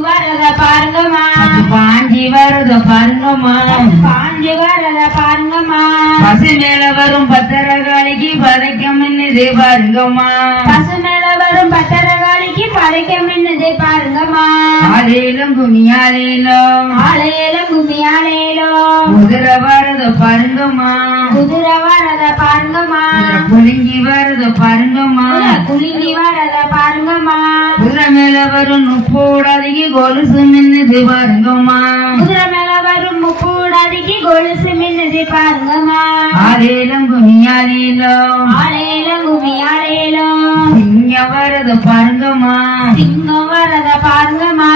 வரத பாருங்கம்மா, பாஞ்சி வரத பாருங்கம்மா, பாஞ்சு வரத பாருங்கம்மா, பசு மேல வரும் பத்திரகாளிக்கு பதைக்க மின்னுது பாருங்கம்மா, பசு மேல வரும் பத்திரகாளிக்கு பதைக்க மின்னுது பாருங்கம்மா, ஆலேலும் குமியாலேலும் ஆலேலும் குமியாலேலும் குதிரை வரத பாருங்கம்மா, குதிரை வரத பாருங்கம்மா, குலுங்கி வரத பாருங்கம்மா, குலுங்கி வரத பாருங்கம்மா, குதிரை மேல வரும் முப்போடாதிக்கு கொலுசு மின்னுது பாருங்கம்மா, குதிரை மேல வரும் முப்பூடாதிக்கு கொலுசு மின்னுது பாருங்கம்மா, ஆலேலும் குமியாலேலும் ஆலேலும் குமியாலேலும் சிங்கம் வரத பாருங்கம்மா, சிங்கம் வரத பாருங்கம்மா,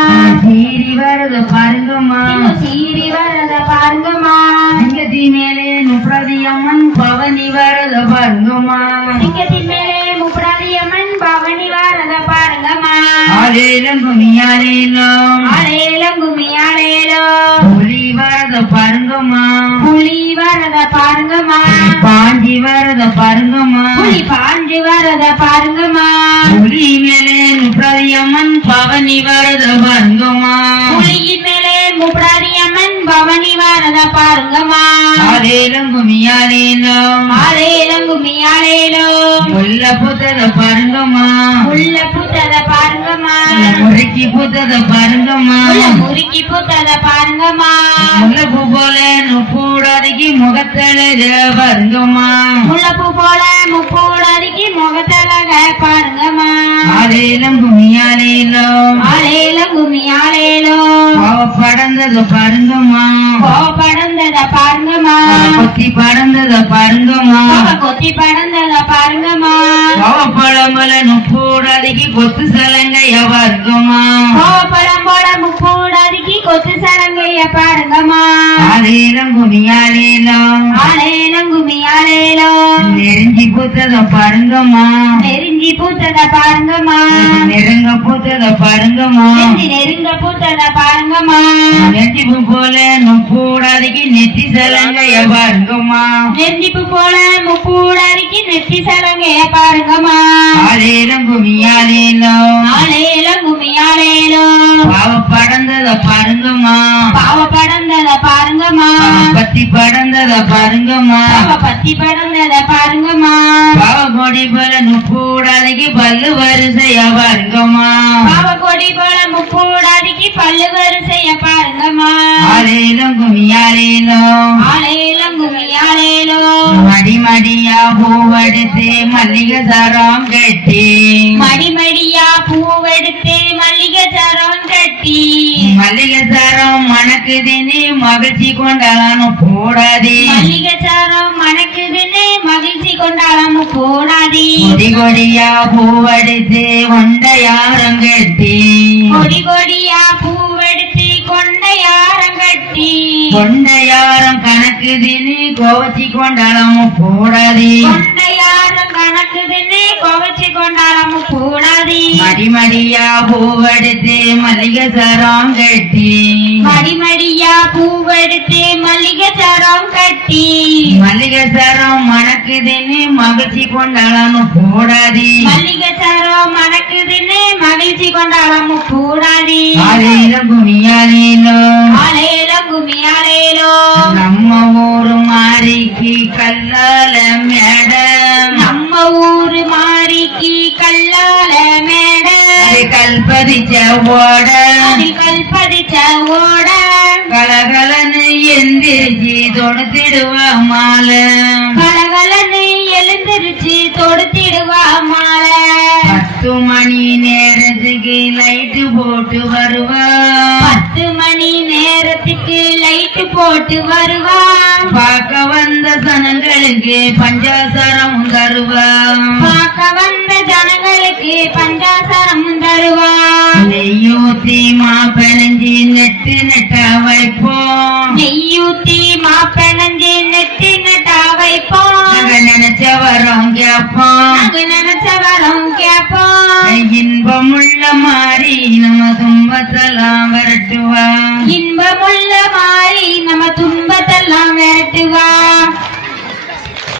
சீரி வரத பாருங்கம்மா, சீரி வரத பாருங்கம்மா, சிங்கத்தி மேலே முப்பதியம்மன் பவனி வரத பாருங்கம்மா, சிங்கத்தின் மேலே முப்படாதியம்மன் பவனி வரத பாருங்கம்மா, ஆலேலும் குமியாலேலும் ஆலேலும் குமியாலேலும் புலி வரத பாருங்கம்மா, புலி வரத பாருங்கம்மா, பாஞ்சி வரத பாருங்கம்மா, புலி பாஞ்சு வரத பாருங்கம்மா, புலி மேலே முப்பதியம்மன் பவனி வரத பாருங்கம்மா, புலியின் மேலே முப்படாதியம்மன் பவனி வரத பாருங்கம்மா, ஆலேலும் குமியாலேலும் ஆலேலும் குமியாலேலும் முல்ல புத்தத பாருங்கம்மா, முல்ல பூத்தத பாருங்கம்மா, முறுக்கி புத்தத பாருங்கம்மா, முறுக்கி பூத்தத பாருங்கம்மா, முல்லைப்பூ போல நுப்பூடாதிக்கு முகத்தழக பாருங்கம்மா, முல்லைப்பூ போல முப்பூடாதிக்கு முகத்தழக பாருங்கம்மா, ஆலேலும் குமியாலேலும் ஆலேலும் குமியாலேலும் படந்தத பாருங்கம்மா, கோபடந்தத பாருங்கம்மா, கொத்தி படந்தத பாருங்கம்மா, கொத்தி படந்தத பாருங்கம்மா, பழமல நுப்பூடாதிக்கு கொத்து சலங்கைய பாருங்கம்மா, கோபப்பழம் போல முப்பூடாதிக்கு கொத்து சலங்கைய பாருங்கம்மா, ஆலேலும் குமியாலேலும் ஆலேலும் குமியாலேலும் நெருஞ்சி பூத்தத பாருங்கம்மா, நெருஞ்சி பூத்தத பாருங்கம்மா, நெருங்க பூத்தத பாருங்கம்மா, நெருங்க பூத்தத பாருங்கம்மா, நெஞ்சிப்பு போல நுப்பூடாதிக்கு நெத்தி சலங்கைய பாருங்கம்மா, நெருஞ்சிப்பு போல முப்பூடாதிக்கு நெத்தி சலங்கைய பாருங்கம்மா, ஆலேலும் குமியாலேலும் ஆலேலும் குமியாலேலும் பாவ படந்தத பாருங்கம்மா, பாவப்படந்தத பாருங்கம்மா, பத்தி படந்தத பாருங்கம்மா, பத்தி படந்தத பாருங்கம்மா, பாவ கொடி போல நுப்பூடாதிக்கு பல்லு வரிசைய பாருங்கம்மா, பாவக்கொடி போல முப்பூடாதிக்கு பல்லு வரிசைய பாருங்கம்மா, ஆலேலும் குமியாலேலும் ஆலேலும் குமியாலேலும் மடிமடியா பூவெடுத்து மல்லிகை சரம் கட்டி, மடிமடியா பூவெடுத்து மல்லிகை சரம் கட்டி, மல்லிகை சரம் மணக்குதுன்னு மகிழ்ச்சி கொண்டாலும் போடாதே, மல்லிகை சரம் மணக்குதுன்னு மகிழ்ச்சி கொண்டாடாம போடாதே, கொடி கொடியா பூவெடுத்து கொண்டையாரம் கட்டி, கொடி கொடியா பூவெடுத்து கொண்டையாரம் கட்டி, கொண்டையாரம் கணக்குதுன்னு கோவச்சி கொண்டாலும் போடாதே, கொண்டையாரம் கணக்குதுன்னு கோவச்சி கொண்டாடாம போடாதே, மடிமடியா பூவெடுத்து மல்லிகை சரம் கட்டி, மடிமடியா பூவெடுத்து மல்லிகை சரம் கட்டி, மல்லிகை சரம் மணக்குதுன்னு மகிழ்ச்சி கொண்டாலும் போடாதே, மல்லிகை சரம் மணக்குதுன்னு மகிழ்ச்சி கொண்டாடாம போடாதே, ஆலேலும் குமியாலேலும் ஆலேலும் குமியாலேலும் நம்ம ஊரு மாறிக்கு கல்லால மேடம், நம்ம ஊரு மாறிக்கு கல்லால மேட, கல்பதிச்ச ஓட அதில் கல்பதிச்ச ஓட, கலகலன்னு எந்திரிச்சு தொடுத்திடுவா மாலை, கலகலன்னு எழுந்திருச்சு தொடுத்திடுவா மாலை, 10 மணி நேரத்துக்கு லைட்டு போட்டு வருவா, 10 மணி நேரத்துக்கு லைட் போட்டு வருவா, பார்க்க வந்த சனங்களுக்கு பஞ்சாசரம் தருவா, பார்க்க வந்த ஜனங்களுக்கு பஞ்சாசரம் தருவா, நெய்யூத்தி மாப்பெனஞ்சி நெட்டு நெட்டா வைப்போம், நெய்யூத்தி மாப்பெனஞ்சி நெட்டு நெட்டா வைப்போம், நாங்க நினைச்ச வரோம் கேப்போம், நாங்க நினைச்ச வரோம் கேப்போம், இன்பமுள்ள மாறி நம்ம துன்பத்தெல்லாம் விரட்டுவா, இன்பமுள்ள மாறி நம்ம துன்பத்தெல்லாம் விரட்டுவா.